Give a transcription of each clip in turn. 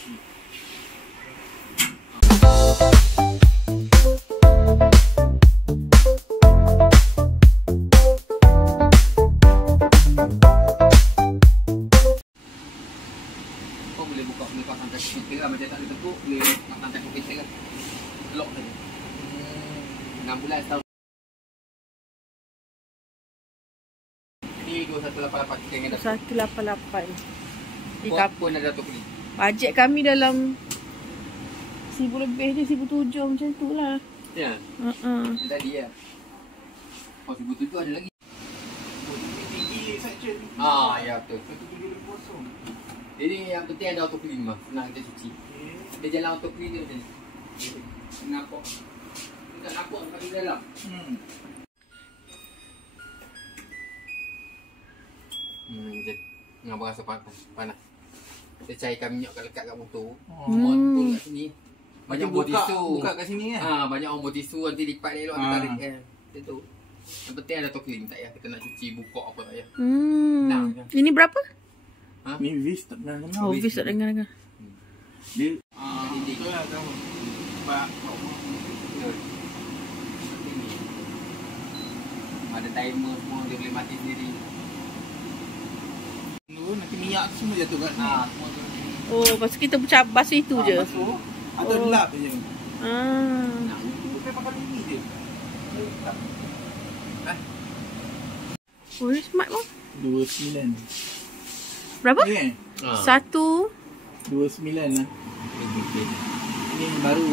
Kau boleh buka pasang kaki kita lah, macam tak ada tekuk, boleh pasang kaki kita lah. Lock saja. 6 bulan setahun. Ini 2188 kita ingat dah. 188. Buat pun ada Dato' Clean. Bajet kami dalam 1000 lebih je, 1007 macam tu lah. Ya. Tadi ya. Oh, 1007 ada lagi. Ya betul. Jadi yang penting ada auto clean mah. Senang kita cuci. Dia jalan auto clean dia macam ni. Nampak. Tak nampak kat dalam. Macam ngapa rasa panas. Kita cairkan minyak lekat kat motor. Motor kat sini. Banyak body tisu. Buka kat sini kan? Banyak orang body tisu nanti lipat dia elok tarik kan. Macam tu. Yang penting ada auto clean tak payah kita nak cuci buka apa tak payah. Ini berapa? Ni Vis tak pernah dengar. Oh, Vis tak dengar. Dia betul lah tahu. Pak ada timer semua, dia boleh mati sendiri. nanti minyak semua jatuh kat ni. Semua tu. Oh, lepas tu kita basuh itu je. Basuh atau lap je. Bukan pakai ini je. Oh, ni smart pun. 29. Berapa? Ni kan? 29 lah. Ini baru.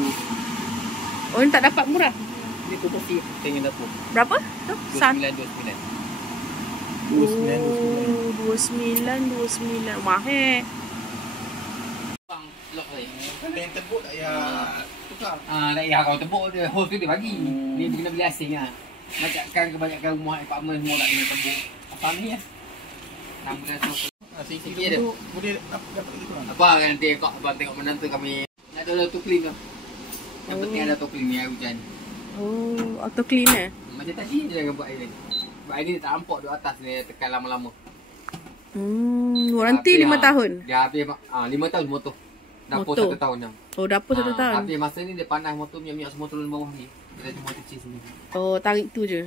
Oh, ni tak dapat murah. Ni tu pasti tengok dapur. Berapa? 29. 29. Mahal. Bang, lock saya. Kalau yang tebuk tak payah tukar. Tak payah kalau tebuk dia, hose tu dia bagi. Ni dia kena beli asing lah. Macam kebanyakan rumah apartment semua nak kena tebuk. Apa ni lah. 6 bulan tu. Sikit ada. Boleh dapat gitu kan. Apa kan nanti kau abang tengok menantu kami. Nak ada auto clean tu. Yang penting ada auto clean ni air hujan. Oh, auto clean eh? Macam tadi je jangan buat air ni. Buat air ni tak nampak duduk atas ni tekan lama-lama. Waranti 5 tahun? Dia habis 5 tahun motor. Dapur 1 tahun je. Oh, dapur 1 tahun? Habis masa ni dia panas motor, minyak semua turun bawah ni. Kita cuma cuci sini. Oh, tarik tu je?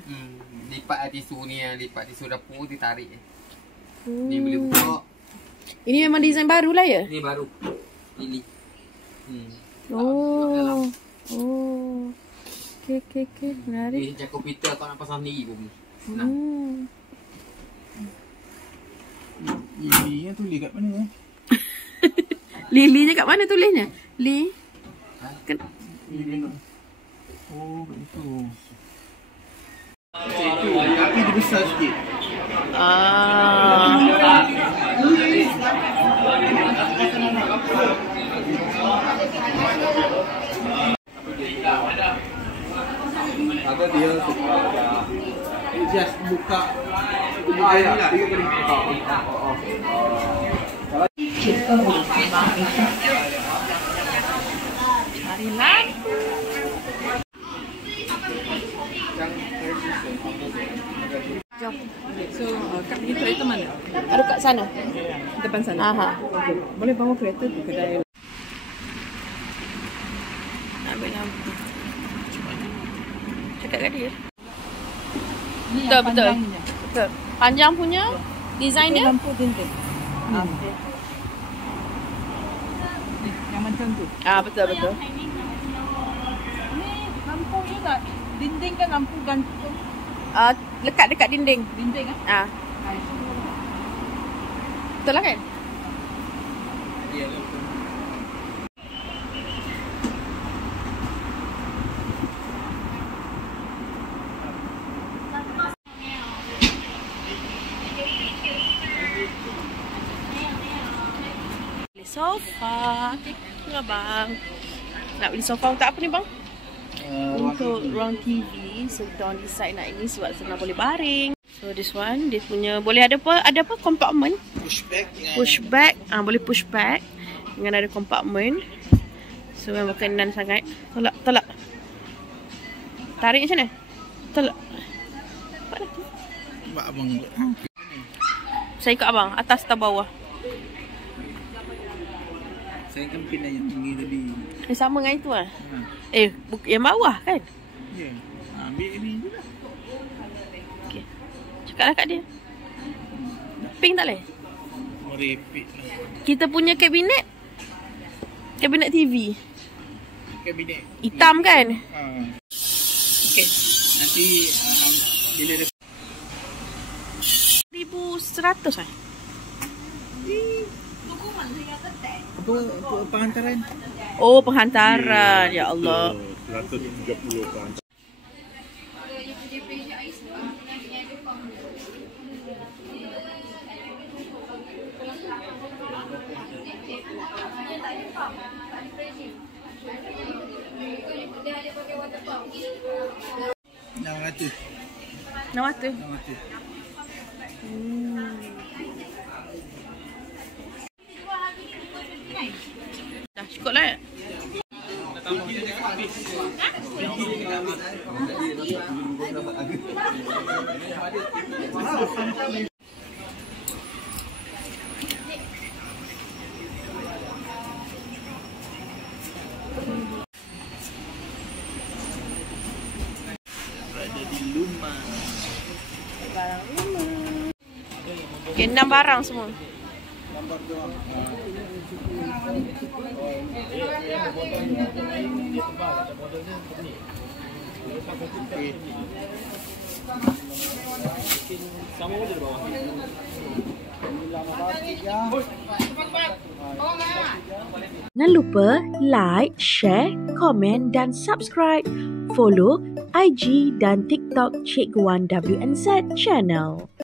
Lipat tisu ni, lipat tisu dapur, ditarik. Ni boleh buka. Ini memang design baru lah ya? Ni baru. Ini. Oh. Okay. Menarik. Ni macam komputer kau nak pasang sendiri pun boleh. Lili yang tulis kat mana? Lilinya kat mana tulisnya? Li? Oh, begitu. Tapi dia besar sikit. Apa dia Just buka. Ya. Cari lampu. Jom. So, kat pergi kereta mana? Ada kat sana. Depan sana? Okay. Boleh bawa kereta ke kedai? Nak ambil lampu. Cakap kat dia. Ni Betul. panjangnya. Betul. Panjang punya design dia? Lampu dinding. Okay. Yang macam tu. Betul. Ni lampu je tak? Dinding kan lampu gantung. Lekat dekat dinding. Dinding ah? Betul lah kan? Ya. Sofa. Tengok bang. Nak beli sofa untuk apa ni bang? Untuk ruang TV. So kita orang decide nak ini sebab senang boleh baring. So this one dia punya boleh ada apa compartment. Pushback. Boleh pushback dengan ada compartment. So memang berkenan sangat. Tolak. Tarik macam mana? Tolak. Sebab abang buat. Saya ikut abang atas atau bawah. Saya kan pindah yang tinggi tadi. Sama dengan itu lah. Ha. Yang bawah kan? Ya. Ambil ini je lah. Okay. Cakaplah kat dia. Pink tak boleh? Merepek lah. Kita punya kabinet TV. Kabinet. Hitam kan? Ha. Okey. Nanti bila ada 1,100 lah. apa penghantaran? Oh, penghantaran. Ya Allah. 130 kan. RM600. 600. Dah cukup lah. Berada di rumah. Barang rumah. Okay, 6 barang semua. Jangan lupa like, share, komen dan subscribe. Follow IG dan TikTok Cikgu Wan WNZ Channel.